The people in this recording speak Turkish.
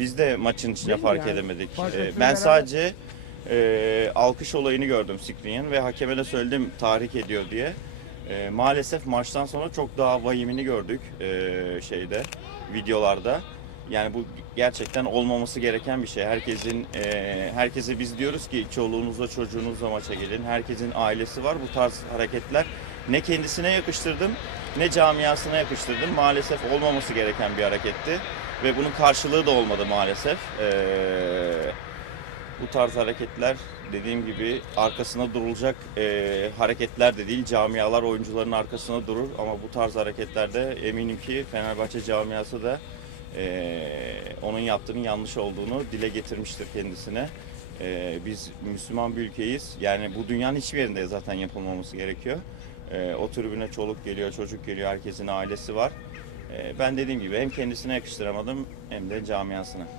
Biz de maçın içinde Değil fark yani? edemedik. Fark Ee, ben sadece e, alkış olayını gördüm Skriniar'ın ve hakeme de söyledim tahrik ediyor diye. E, maalesef maçtan sonra çok daha vahimini gördük e, şeyde videolarda. Yani bu gerçekten olmaması gereken bir şey. Herkesin e, herkese biz diyoruz ki çoluğunuzla çocuğunuzla maça gelin. Herkesin ailesi var. Bu tarz hareketler ne kendisine yakıştırdım ne camiasına yakıştırdım. Maalesef olmaması gereken bir hareketti ve bunun karşılığı da olmadı maalesef. Ee, bu tarz hareketler dediğim gibi arkasına durulacak e, hareketler de değil. Camialar oyuncuların arkasına durur ama bu tarz hareketlerde eminim ki Fenerbahçe camiası da e, onun yaptığının yanlış olduğunu dile getirmiştir kendisine. E, biz Müslüman bir ülkeyiz. Yani bu dünyanın hiçbir yerinde zaten yapılmaması gerekiyor. E, o tribüne çoluk geliyor, çocuk geliyor, herkesin ailesi var. E, ben dediğim gibi hem kendisine yakıştıramadım hem de camiasına.